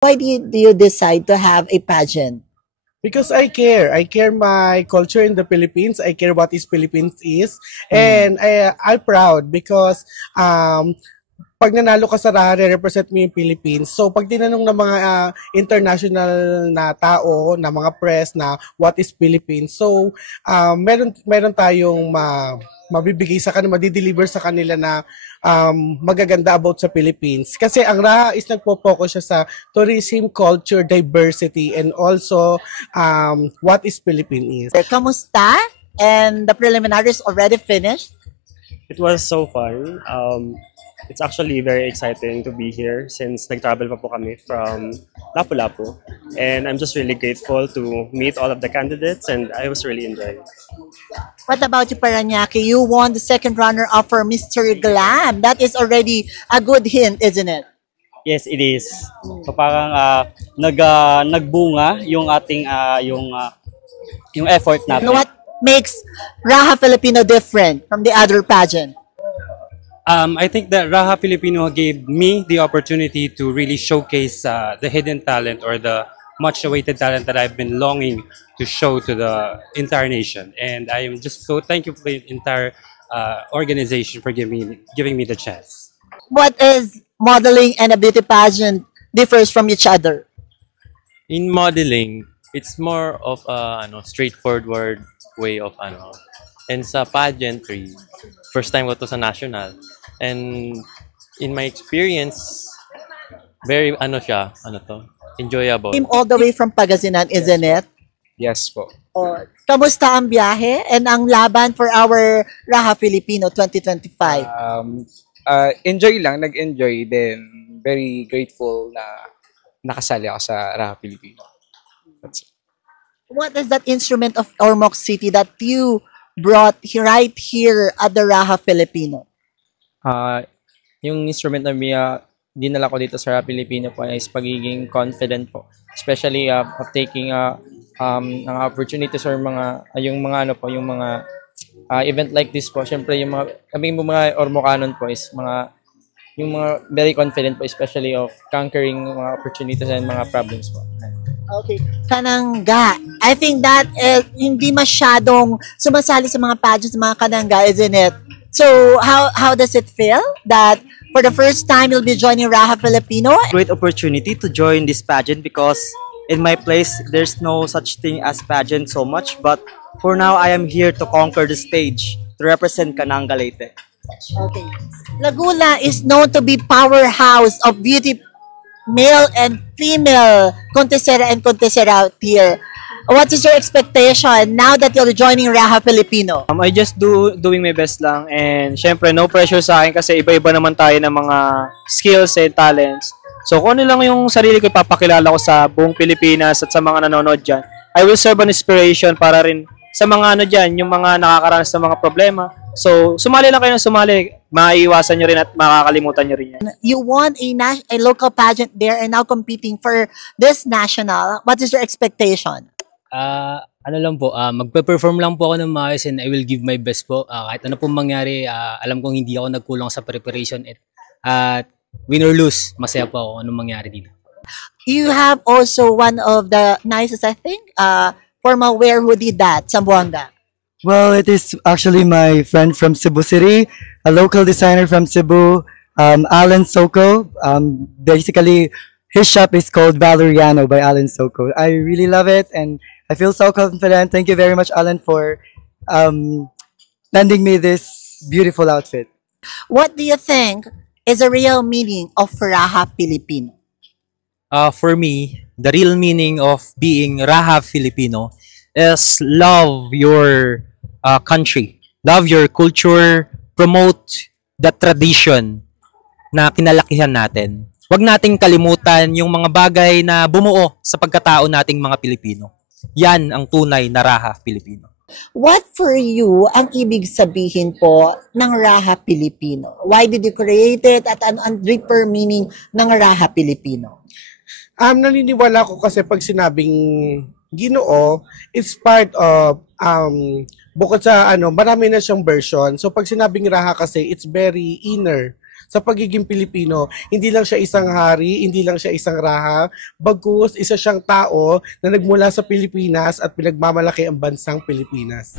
Why do you decide to have a pageant? Because I care. I care my culture in the Philippines. I care what is Philippines is. And I'm proud because pag nanalo ka sa Raha, represent mo yung Philippines. So, pag tinanong ng mga international na tao, na mga press na what is Philippines, so, meron tayong mabibigay sa kanila, madideliver sa kanila na magaganda about sa Philippines. Kasi ang Raha is nagpo-focus siya sa tourism, culture, diversity, and also what is Philippines. Kamusta? And the preliminaries already finished? It was so fun. It's actually very exciting to be here since nag-travel pa po kami from Lapu-Lapu. And I'm just really grateful to meet all of the candidates and I was really enjoying it. What about you, Paranaque? You won the second runner-up for Mr. Glam. That is already a good hint, isn't it? Yes, it is. So parang nagbunga yung ating yung effort natin. What makes Raha Filipino different from the other pageant? I think that Raha Filipino gave me the opportunity to really showcase the hidden talent or the much awaited talent that I've been longing to show to the entire nation. And I am just so thankful for the entire organization for giving me the chance. What is modeling and a beauty pageant differs from each other? In modeling, it's more of a straightforward way of and sa pageantry, first time ko to sa national. And in my experience, very enjoyable. Came all the way from Pangasinan, isn't it? Yes po. Kamusta ang biyahe and ang laban for our Raha Filipino 2025? Enjoy lang, nag-enjoy din. Very grateful na nakasali ako sa Raha Filipino. That's it. What is that instrument of Ormoc City that you brought right here at the Raha Filipino? Yung instrument na dinala ko dito sa Raha Filipino po is pagiging confident po. Especially of taking ang opportunities or yung mga event like this po. Syempre yung mga Ormocanon po is yung mga very confident po, especially of conquering mga opportunities and mga problems po. Okay. Kanangga. I think that hindi masyadong sumasali sa mga pageants mga kanangga, isn't it? So, how does it feel that for the first time you'll be joining Raha Filipino? Great opportunity to join this pageant because in my place, there's no such thing as pageant so much. But for now, I am here to conquer the stage to represent Kananga Leyte. Okay. Laguna is known to be powerhouse of beauty, male and female contestera and contestera out here. What is your expectation now that you're joining Raha Filipino? I just doing my best lang and syempre no pressure sa akin kasi iba-iba naman tayo ng mga skills and talents. So kung ano lang yung sarili ko ipapakilala ko sa buong Pilipinas at sa mga nanonood dyan, I will serve an inspiration para rin sa mga dyan, yung mga nakakaranas ng mga problema. So sumali lang kayo ng sumali, maiiwasan nyo rin at makakalimutan nyo rin yan. You won a local pageant there and now competing for this national. What is your expectation? Magpe-perform lang po ako ng maayos and I will give my best po. Kahit ano pong mangyari, alam kong hindi ako nagkulang sa preparation at win or lose, masaya po ako anong mangyari dito. You have also one of the nicest, I think, formal wear who did that, Zamboanga. Well, it is actually my friend from Cebu City, a local designer from Cebu, Alan Soko. Basically, his shop is called Valeriano by Alan Soko. I really love it and I feel so confident. Thank you very much, Alan, for lending me this beautiful outfit. What do you think is the real meaning of Raha Filipino? For me, the real meaning of being Raha Filipino is love your country, love your culture, promote the tradition na kinalakihan natin. Huwag nating kalimutan yung mga bagay na bumuo sa pagkatao nating mga Pilipino. Yan ang tunay na Raha Filipino. What for you ang ibig sabihin po ng Raha Filipino? Why did you create it at ano ang deeper meaning ng Raha Filipino? Naniniwala ko kasi pag sinabing Ginoo, it's part of bukod sa marami na siyang version. So pag sinabing Raha kasi it's very inner. sa pagiging Pilipino. Hindi lang siya isang hari, hindi lang siya isang raha, bagkus isa siyang tao na nagmula sa Pilipinas at pinagmamalaki ang bansang Pilipinas.